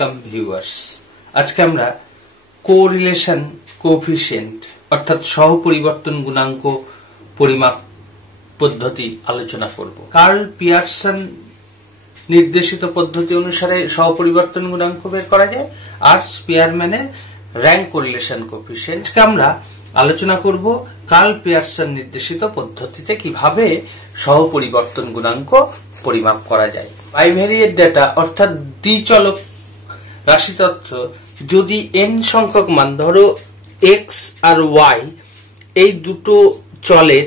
Welcome viewers. আজকে আমরা correlation coefficient অর্থাৎ সহপরিবর্তন গুণাঙ্ক পরিমাপ পদ্ধতি আলোচনা করব। কার্ল পিয়ারসন নির্দেশিত পদ্ধতি অনুসারে সহপরিবর্তন গুণাঙ্ক বের করা যায় আর স্পিয়ারম্যানের র্যাঙ্ক কোরিলেশন কোএফিসিয়েন্ট। আজকে আমরা আলোচনা করব কার্ল পিয়ারসন নির্দেশিত পদ্ধতিতে কিভাবে সহপরিবর্তন গুণাঙ্ক পরিমাপ করা যায়। বাইভেরিয়েট ডেটা অর্থাৎ দ্বিচলক রাশিতত্ত্ব যদি n সংখ্যক মান, ধরো x আর y, এই দুটো চলের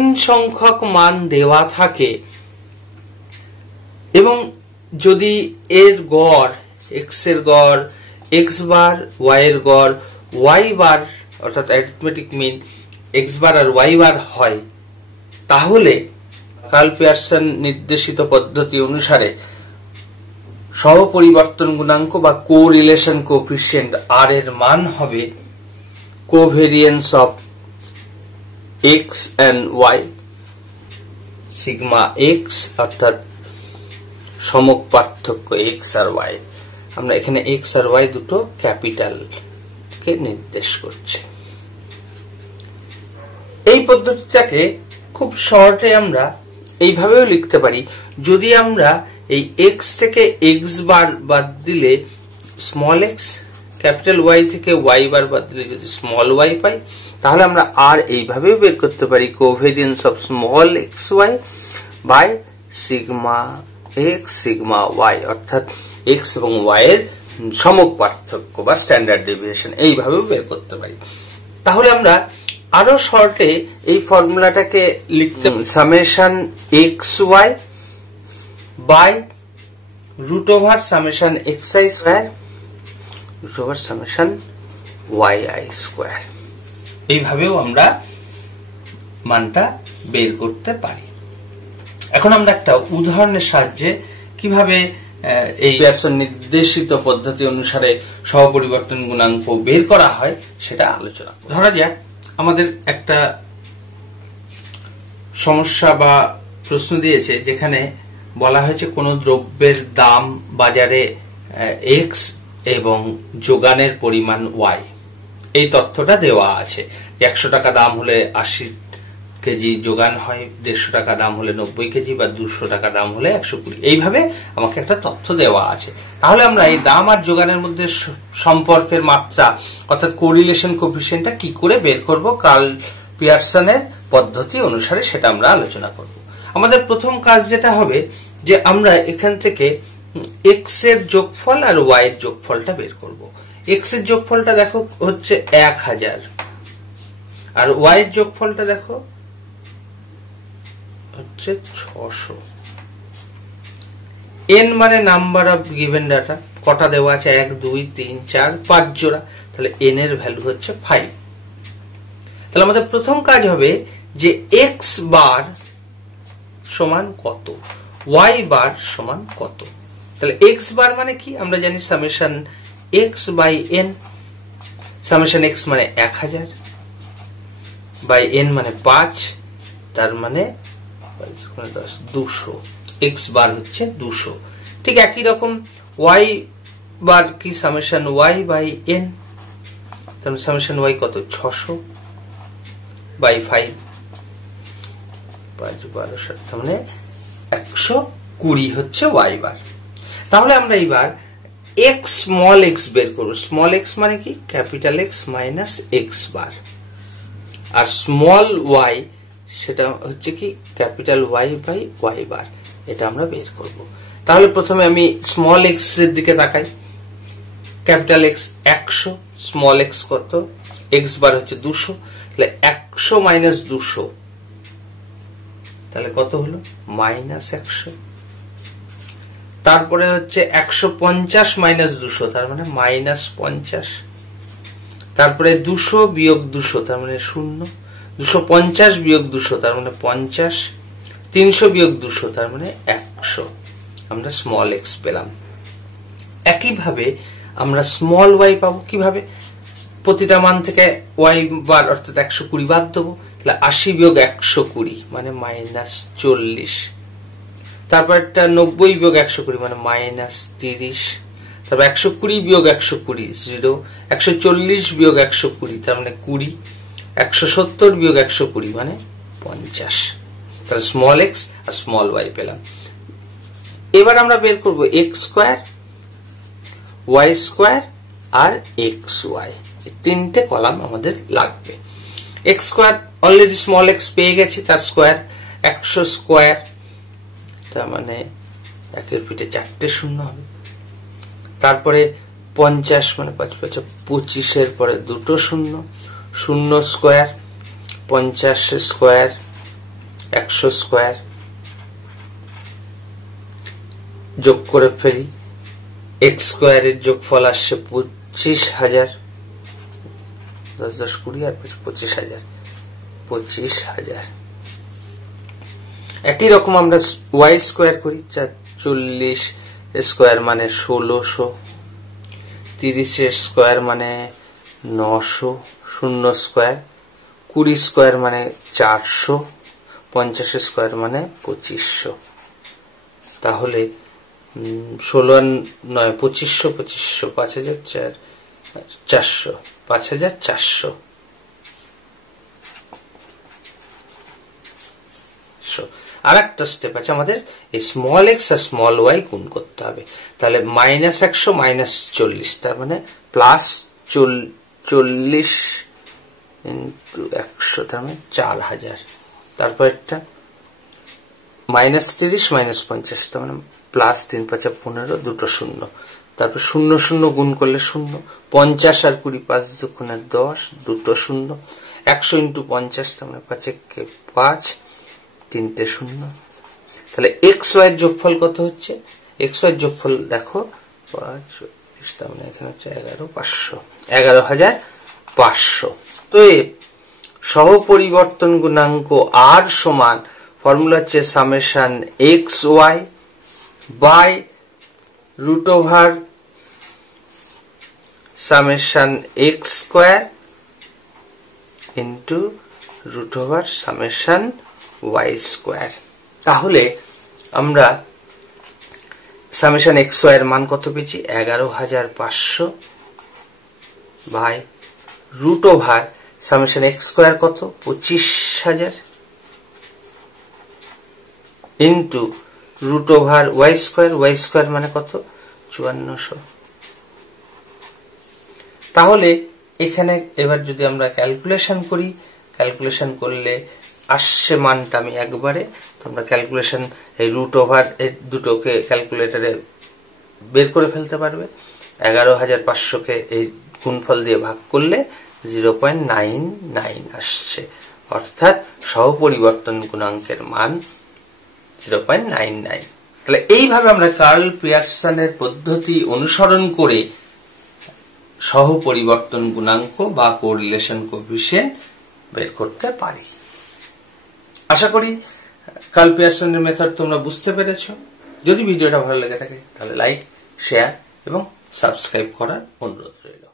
n সংখ্যক মান দেওয়া থাকে এবং যদি এর গড় x এর গড় x বার, y এর গড় y বার অর্থাৎ অ্যারিথমেটিক মিন x বার আর y বার হয়, তাহলে কার্ল পিয়ারসন নির্দেশিত পদ্ধতি অনুসারে সহপরিবর্তন গুণাঙ্ক বা কোরিলেশন কোএফিসিয়েন্ট r এর মান হবে covariance of x and y sigma x অর্থাৎ সমক পার্থক্য x আর y। আমরা এখানে x আর y দুটো ক্যাপিটাল কে নির্দেশ করছে। এই পদ্ধতিটাকে খুব শর্টে আমরা এইভাবেও লিখতে পারি, যদি আমরা এই x থেকে x বার বাদ দিলে স্মল x, ক্যাপিটাল Y থেকে y বার বাদ দিলে যদি স্মল y পাই, তাহলে আমরা আর এইভাবেও বের করতে পারি covariance of small xy by sigma x sigma y অর্থাৎ x এবং y এর সমক পার্থক্য বা স্ট্যান্ডার্ড ডেভিয়েশন, এইভাবেও বের করতে পারি। তাহলে আমরা আরো শর্টে এই ফর্মুলাটাকে লিখতে summation xy by root over summation xi square root over summation yi square, এইভাবেও আমরা মানটা বের করতে পারি। এখন আমরা একটা উদাহরণের সাহায্যে কিভাবে এই পিয়ারসন নির্দেশিত পদ্ধতি অনুসারে সহপরিবর্তন গুণাঙ্ক বের করা হয় সেটা আলোচনা করব। ধরা যাক আমাদের একটা সমস্যা বা প্রশ্ন দিয়েছে যেখানে বলা হয়েছে কোন দ্রব্যের দাম বাজারে x এবং যোগানের পরিমাণ y, এই তথ্যটা দেওয়া আছে। 100 টাকা দাম হলে 80 কেজি যোগান হয়, 150 টাকা দাম হলে 90 কেজি বা 200 টাকা দাম হলে 120। এইভাবে আমাকে একটা তথ্য দেওয়া আছে। তাহলে আমরা এই দাম আর যোগানের মধ্যে সম্পর্কের মাত্রা অর্থাৎ কোরিলেশন কোএফিসিয়েন্টটা কি করে বের করব কার্ল পিয়ারসনের পদ্ধতি অনুসারে সেটা আমরা আলোচনা করব। আমাদের প্রথম কাজ যেটা হবে যে আমরা এখান থেকে x এর যোগফল আর y এর যোগফলটা বের করব। x এর যোগফলটা দেখো হচ্ছে 1000 আর y এর যোগফলটা দেখো হচ্ছে 600। n মানে নাম্বার অফ গিভেন ডাটা, কটা দেওয়া আছে 1 2 3 4 5 জোড়া, তাহলে n এর ভ্যালু হচ্ছে 5। তাহলে আমাদের প্রথম কাজ হবে যে x বার সমান কত, y বার সমান কত। তাহলে x বার মানে কি আমরা জানি summation x by n, summation x মানে 1000 বাই n মানে 5, তার মানে 200, x বার হচ্ছে 200। ঠিক একই রকম y বার কি সামেশন y বাই n, তাহলে সামেশন y কত 600 বাই 5, 5 12 7 মানে 120 হচ্ছে y বার। তাহলে আমরা এইবার x স্মল x বের করব। স্মল x মানে কি ক্যাপিটাল X মাইনাস x বার, আর স্মল y সেটা হচ্ছে কি ক্যাপিটাল Y বাই y বার, এটা আমরা বের করব। তাহলে প্রথমে আমি স্মল x এর দিকে তাকাই। ক্যাপিটাল X 100, স্মল x কত, x বার হচ্ছে 200, তাহলে 100 মাইনাস 200 তাহলে কত হলো মাইনাস 100। তারপরে হচ্ছে 150 মাইনাস 200 তার মানে মাইনাস 50। তারপরে 200 বিয়োগ 200 তার মানে 0, 250 বিয়োগ 200 তার মানে 50, 300 বিয়োগ 200 তার মানে 100। আমরা স্মল x পেলাম। একইভাবে আমরা স্মল y পাবো কিভাবে, প্রতিটা মান থেকে y বার অর্থাৎ 120 বাদ দেবো, তাহলে 80 বিয়োগ 120 মানে মাইনাস 40। তারপর একটা 90 বিয়োগ 120 মানে মাইনাস 30। তারপর 120 বিয়োগ 120 0, 140 বিয়োগ 120 তার মানে 20, 170 বিয়োগ 120 মানে 50। তাহলে স্মল এক্স আর স্মল ওয়াই পেলাম। এবার আমরা বের করব এক্স স্কোয়ার, ওয়াই স্কোয়ার আর এক্স ওয়াই, তিনটে কলাম আমাদের লাগবে। X square already small x পেয়ে গেছি, তার স্কোয়ার 100 স্কোয়ার, তার মানে একের পিঠে 4টে শূন্য হবে। তারপরে 50 মানে 5 5 25 এর পরে 2টো শূন্য, 0 স্কোয়ার, 50 স্কোয়ার, 100 স্কোয়ার, যোগ করে ফেলি। এক্স স্কোয়ারের যোগফল আসছে 25,000, 10 10 20 আর 25,000, 25,000। একই রকম আমরা ওয়াই স্কোয়ার করি, 40 স্কোয়ার মানে 1600, 30 স্কোয়ার মানে 900, 0 স্কোয়ার, 20 স্কোয়ার মানে 400, 50 স্কোয়ার মানে 2500। তাহলে 16 9 2500, 2500 5400, 5400। আর একটা স্টেপ আছে, আমাদের এই স্মল এক্স আর স্মল ওয়াই গুণ করতে হবে। তাহলে -100 -40 তার মানে +40 × 100 তার মানে 4000। তারপর একটা -30 -50 তার মানে +3 5 15, 2টো শূন্য। তারপর 0 0 গুণ করলে 0, 50 আর 20 5 2 10, 2টো শূন্য, 100 × 50 তার মানে 5 1 5, 3টে শূন্য। তাহলে এক্স ওয়াই এর যোগফল কত হচ্ছে? এক্স ওয়াই এর যোগফল দেখো 5 তার মানে এখানে হচ্ছে 11500, 11500। তো সহ পরিবর্তন গুণাঙ্ক আর সমান ফর্মুলা হচ্ছে summation x y by √ summation x square into √ summation y square. তাহলে আমরা সামেশন এক্স ওয়াই এর মান কত পেয়েছি? 11500 বাই √ সামেশন এক্স স্কোয়ার কত? 25000 into √ y square, y square মানে কত? 5400। তাহলে এখানে এবার যদি আমরা ক্যালকুলেশন করি, ক্যালকুলেশন করলে আসছে মানটা আমি একবারে, তোমরা ক্যালকুলেশন এই √ এর দুটোকে ক্যালকুলেটরে বের করে ফেলতে পারবে। 11500 কে এই গুণফল দিয়ে ভাগ করলে 0.99 আসছে, অর্থাৎ সহপরিবর্তন গুণাঙ্কের মান 0.99। তাহলে এইভাবে আমরা কার্ল পিয়ারসনের পদ্ধতি অনুসরণ করে সহপরিবর্তন গুণাঙ্ক বা কোরিলেশন কোএফিসিয়েন্ট বের করতে পারি। আশা করি কার্ল পিয়ারসনের মেথড তোমরা বুঝতে পেরেছো। যদি ভিডিওটা ভালো লেগে থাকে তাহলে লাইক, শেয়ার এবং সাবস্ক্রাইব করার অনুরোধ রইল।